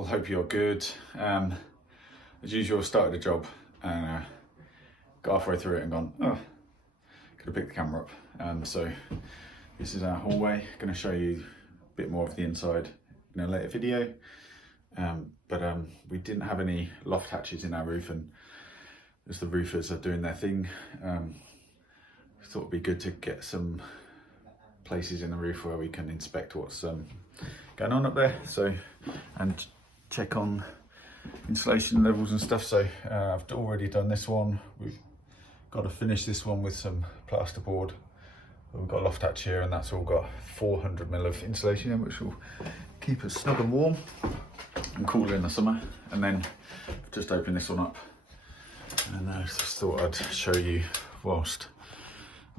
all, hope you're good. As usual, started a job and got halfway through it and gone, oh, could have picked the camera up. So this is our hallway. Going to show you a bit more of the inside in a later video. But we didn't have any loft hatches in our roof, and as the roofers are doing their thing, we thought it'd be good to get some places in the roof where we can inspect what's going on up there, so, and check on insulation levels and stuff. So I've already done this one. We've got to finish this one with some plasterboard. We've got a loft hatch here, and that's all got 400mm of insulation in, which will keep us snug and warm and cool in the summer. And then I've just opened this one up, and I just thought I'd show you whilst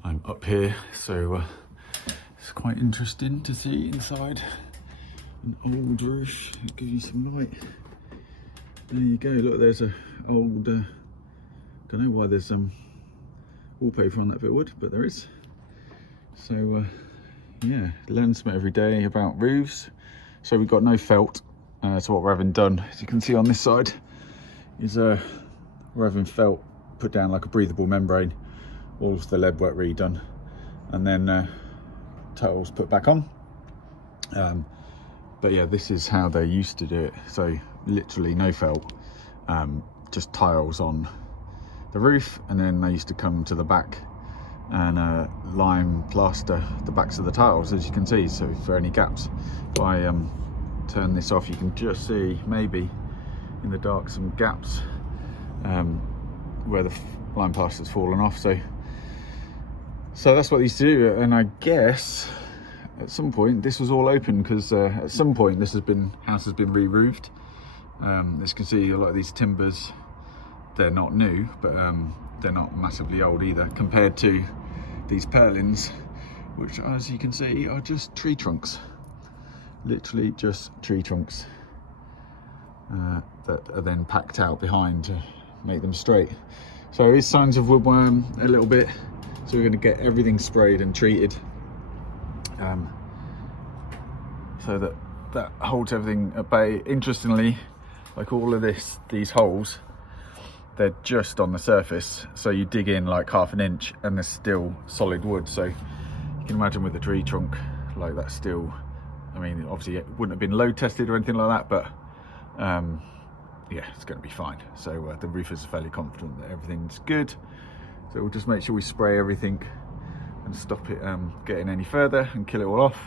I'm up here. So it's quite interesting to see inside an old roof. It'll give you some light. There you go. Look, there's a old. Don't know why there's wallpaper on that bit of wood, but there is. So yeah, learn something every day about roofs. So we've got no felt. So what we're having done, as you can see on this side, is we're having felt put down like a breathable membrane. All of the lead work redone, and then tiles put back on. But yeah, this is how they used to do it. So literally no felt, just tiles on the roof, and then they used to come to the back and lime plaster the backs of the tiles, as you can see. So for any gaps, if I turn this off, you can just see maybe in the dark some gaps where the lime plaster's fallen off. So that's what they used to do. And I guess at some point this was all open, because at some point this house has been re-roofed. As you can see, a lot of these timbers, they're not new, but they're not massively old either, compared to these purlins, which, as you can see, are just tree trunks. Literally just tree trunks that are then packed out behind to make them straight. So there is signs of woodworm a little bit, so we're going to get everything sprayed and treated, so that holds everything at bay. Interestingly, like all of these holes, they're just on the surface, so you dig in like half an inch and there's still solid wood. So you can imagine with a tree trunk like that, still, I mean, obviously it wouldn't have been load tested or anything like that, but yeah, it's going to be fine. So the roofers are fairly confident that everything's good. So we'll just make sure we spray everything and stop it getting any further and kill it all off.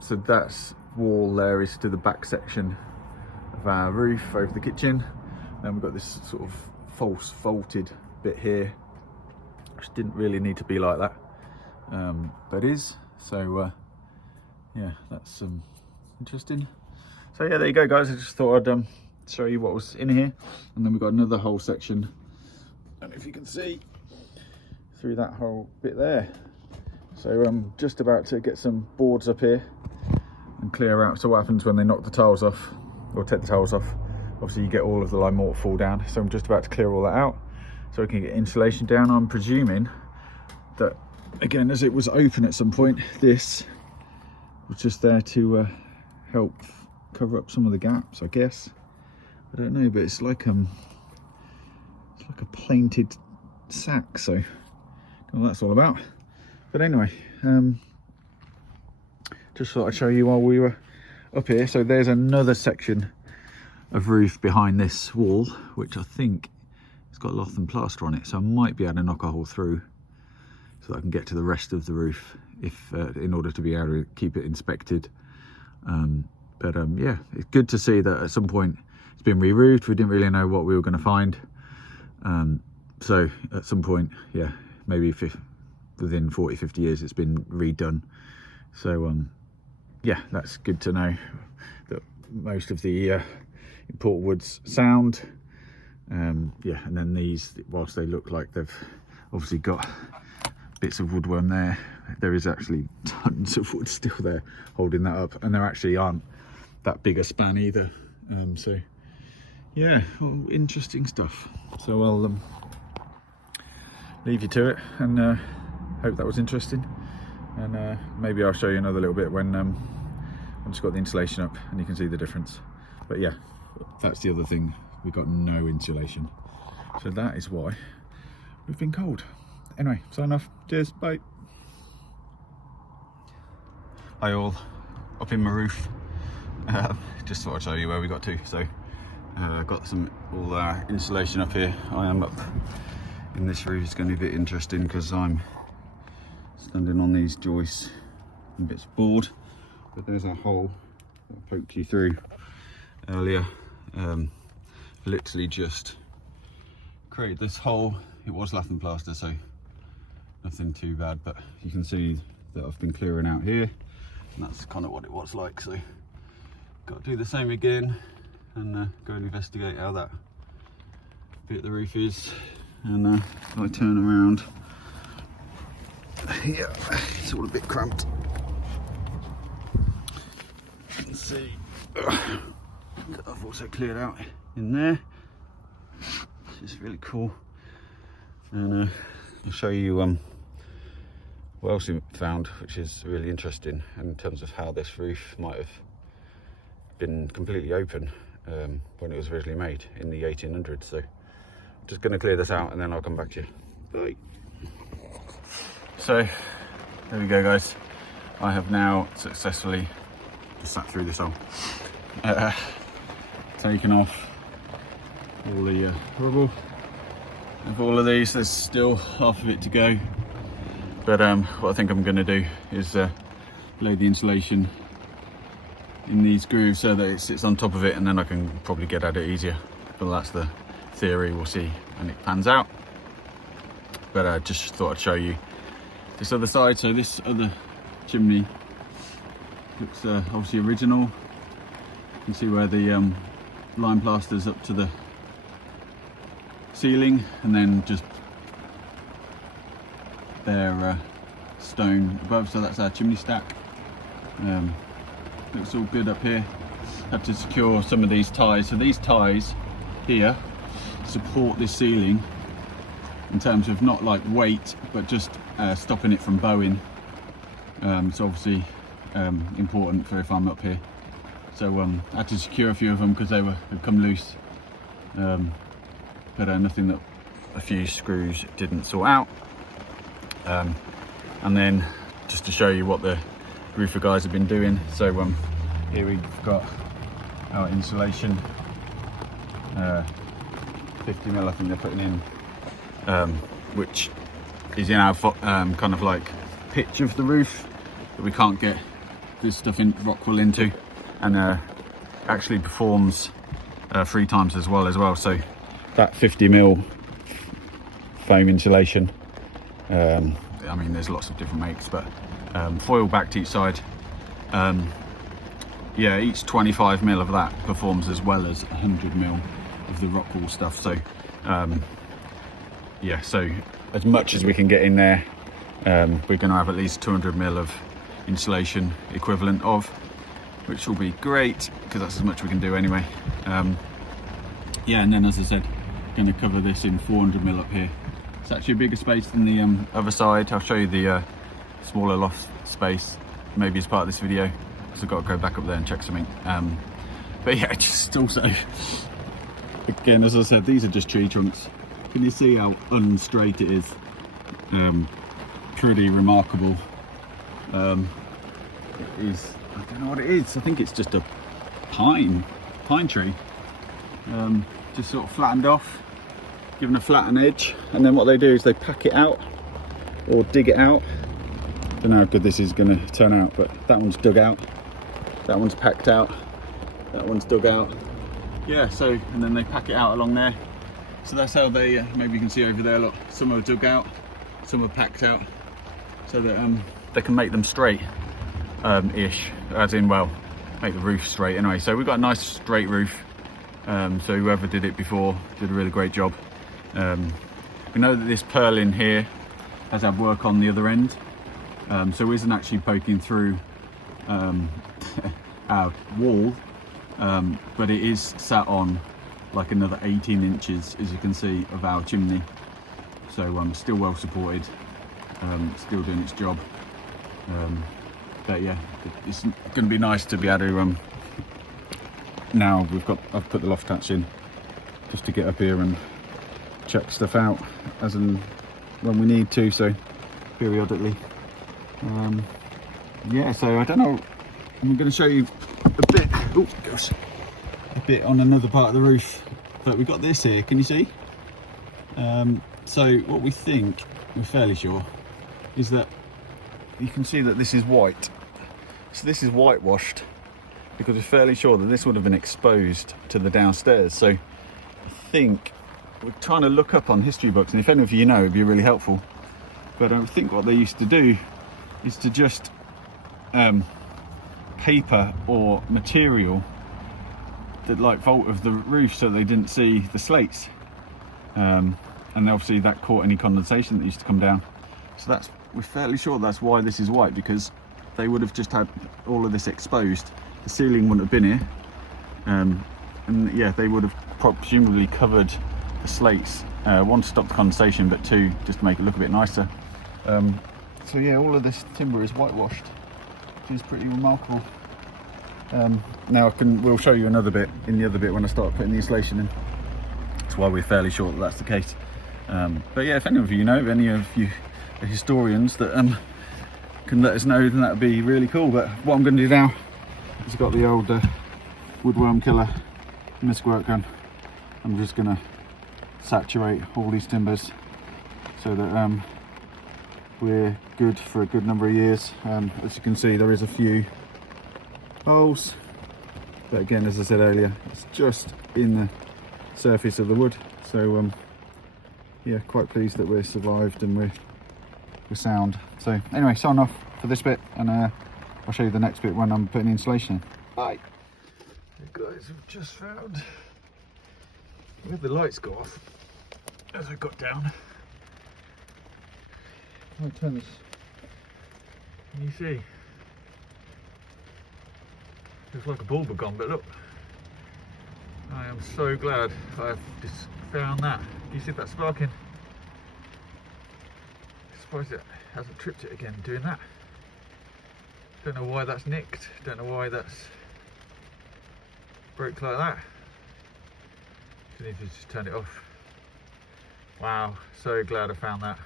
So that's wall there is to the back section of our roof over the kitchen. Then we've got this sort of false vaulted bit here, which didn't really need to be like that, but is. So yeah, that's interesting. So yeah, there you go, guys. I just thought I'd show you what was in here. And then we've got another whole section, and if you can see through that whole bit there. So I'm just about to get some boards up here and clear out. So what happens when they knock the tiles off, or take the tiles off, obviously you get all of the lime mortar fall down. So I'm just about to clear all that out so we can get insulation down. I'm presuming that, again, as it was open at some point, this was just there to help cover up some of the gaps, I guess. I don't know, but it's like a painted sack, so I don't know what that's all about. But anyway, just thought I'd show you while we were up here. So there's another section of roof behind this wall, which I think it's got lath and plaster on it, so I might be able to knock a hole through so that I can get to the rest of the roof, if in order to be able to keep it inspected. But yeah, it's good to see that at some point it's been re-roofed. We didn't really know what we were going to find, so at some point, yeah, maybe within 40-50 years it's been redone. So yeah, that's good to know that most of the import wood's sound. Yeah, and then these, whilst they look like they've obviously got bits of woodworm there, there is actually tons of wood still there holding that up, and there actually aren't that big a span either. So yeah, well, interesting stuff. So I'll leave you to it, and hope that was interesting. And maybe I'll show you another little bit when I've just got the insulation up and you can see the difference. But yeah, that's the other thing, we've got no insulation. So that is why we've been cold. Anyway, sign off. Cheers, bye. Hi all, up in my roof. Just thought I'd show you where we got to. So got some all insulation up here. I am up in this roof. It's going to be a bit interesting because I'm standing on these joists and bits of board. But there's a hole that I poked you through earlier. Literally just created this hole. It was lath and plaster, so nothing too bad, but you can see that I've been clearing out here, and that's kind of what it was like. So got to do the same again and go and investigate how that bit of the roof is. And if I turn around here, it's all a bit cramped. You can see I've also cleared out in there, which is really cool. And I'll show you what else we found, which is really interesting in terms of how this roof might have been completely open when it was originally made in the 1800s. So I'm just going to clear this out and then I'll come back to you. Bye. So there we go, guys. I have now successfully just sat through this hole, taken off all the rubble of all of these. There's still half of it to go, but what I think I'm going to do is lay the insulation in these grooves so that it sits on top of it, and then I can probably get at it easier. But that's the theory. We'll see when it pans out. But I just thought I'd show you this other side. So this other chimney looks obviously original. You can see where the lime plaster's up to the ceiling, and then just their stone above. So that's our chimney stack. Looks all good up here. Had to secure some of these ties. So these ties here support this ceiling in terms of not like weight, but just stopping it from bowing. It's obviously important for if I'm up here. So I had to secure a few of them because had come loose. But nothing that a few screws didn't sort out. And then just to show you what the roofer guys have been doing. So here we've got our insulation, 50mm I think they're putting in, which is in our kind of like pitch of the roof that we can't get this stuff in Rockwool into, and actually performs 3 times as well. So that 50mm foam insulation, I mean there's lots of different makes, but foil back to each side, yeah, each 25mm of that performs as well as 100mm of the Rockwool stuff. So yeah, so as much as we can get in there, we're going to have at least 200mm of insulation equivalent of, which will be great because that's as much we can do anyway. Yeah, and then as I said, going to cover this in 400mm up here. It's actually a bigger space than the other side. I'll show you the smaller loft space maybe as part of this video, so I've got to go back up there and check something. But yeah, just also, again, as I said, these are just tree trunks. Can you see how unstraight it is? Pretty remarkable. It is, I don't know what it is. I think it's just a pine tree. Just sort of flattened off, given a flattened edge, and then what they do is they pack it out or dig it out. Don't know how good this is going to turn out, but that one's dug out, that one's packed out, that one's dug out. Yeah, so, and then they pack it out along there. So that's how they, maybe you can see over there, look, some are dug out, some are packed out, so that they can make them straight, ish, as in, well, make the roof straight anyway. So we've got a nice straight roof. So whoever did it before did a really great job. We know that this purlin here has had work on the other end, so isn't actually poking through our wall, but it is sat on like another 18 inches, as you can see, of our chimney. So still well supported, still doing its job. but yeah, it's going to be nice to be able to now I've put the loft hatch in just to get up here and check stuff out as and when we need to, so periodically. Yeah, so I don't know, I'm going to show you a bit, oh gosh, a bit on another part of the roof, but we've got this here, can you see? So what we think, we're fairly sure, is that you can see that this is white. So this is whitewashed because we're fairly sure that this would have been exposed to the downstairs. So I think we're trying to look up on history books, and if any of you know, it'd be really helpful. But I think what they used to do is to just paper or material the vault of the roof so they didn't see the slates, and obviously that caught any condensation that used to come down. So we're fairly sure that's why this is white, because they would have just had all of this exposed. The ceiling wouldn't have been here, and yeah, they would have presumably covered the slates, one to stop the condensation, but two just to make it look a bit nicer. So yeah, all of this timber is whitewashed, which is pretty remarkable. Now we'll show you another bit in the other bit when I start putting the insulation in. That's why we're fairly sure that that's the case. But yeah, if any of you know, if any of you are historians that can let us know, then that would be really cool. But what I'm going to do now is, I've got the old woodworm killer misc work gun. I'm just going to saturate all these timbers so that we're good for a good number of years. As you can see, there is a few holes, but again, as I said earlier, it's just in the surface of the wood. So yeah, quite pleased that we're survived and we're sound. So anyway, sign off for this bit, and I'll show you the next bit when I'm putting the insulation in. Bye. You guys have just found where the lights go off as I got down. I'll turn this. Can you see? Looks like a bulb had gone, but look. I am so glad I've just found that. Do you see that sparking? I'm surprised it hasn't tripped it again doing that. Don't know why that's nicked. Don't know why that's broke like that. I need to just turn it off. Wow, so glad I found that.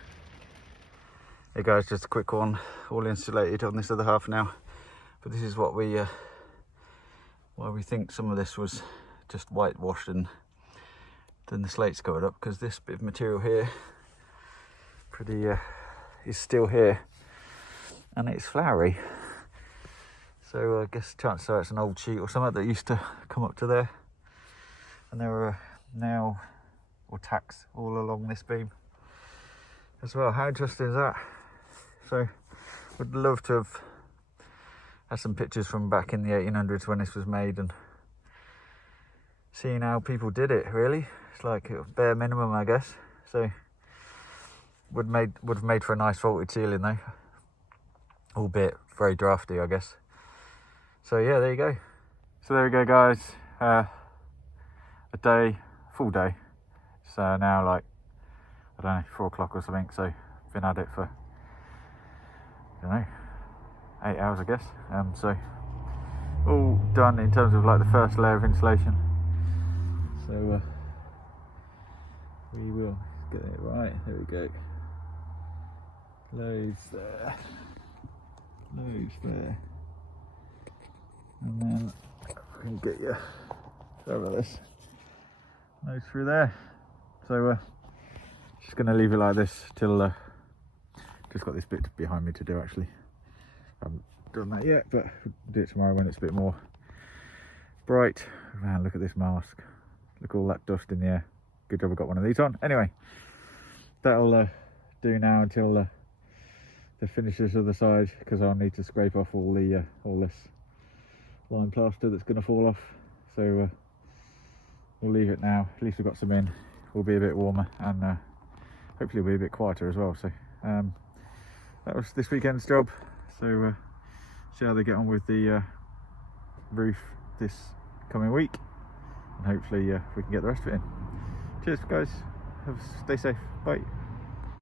Hey guys, just a quick one. All insulated on this other half now. But this is what why we think some of this was just whitewashed and then the slates covered up, because this bit of material here is still here and it's flowery. So I guess chances are it's an old sheet or something that used to come up to there, and there are now tacks all along this beam as well. How interesting is that? So would love to have had some pictures from back in the 1800s when this was made, and seeing how people did it. Really, it's like a bare minimum, I guess. So would have made for a nice vaulted ceiling though, albeit very drafty, I guess. So yeah, there you go. So there we go, guys. A full day. So now, like, I don't know, 4 o'clock or something. So been at it for, I don't know, 8 hours, I guess. So all done in terms of like the first layer of insulation. So we will get it right. There we go. Loads there. Loads there. And then we can get you. Sorry about this. Loads through there. So just going to leave it like this till just got this bit behind me to do actually. I haven't done that yet, but we'll do it tomorrow when it's a bit more bright. Man, look at this mask. Look at all that dust in the air. Good job I got one of these on. Anyway, that'll do now until the finish this other side, because I'll need to scrape off all this lime plaster that's going to fall off. So we'll leave it now. At least we've got some in. We'll be a bit warmer, and hopefully we'll be a bit quieter as well. So that was this weekend's job. So see how they get on with the roof this coming week, and hopefully we can get the rest of it in. Cheers guys, stay safe, bye.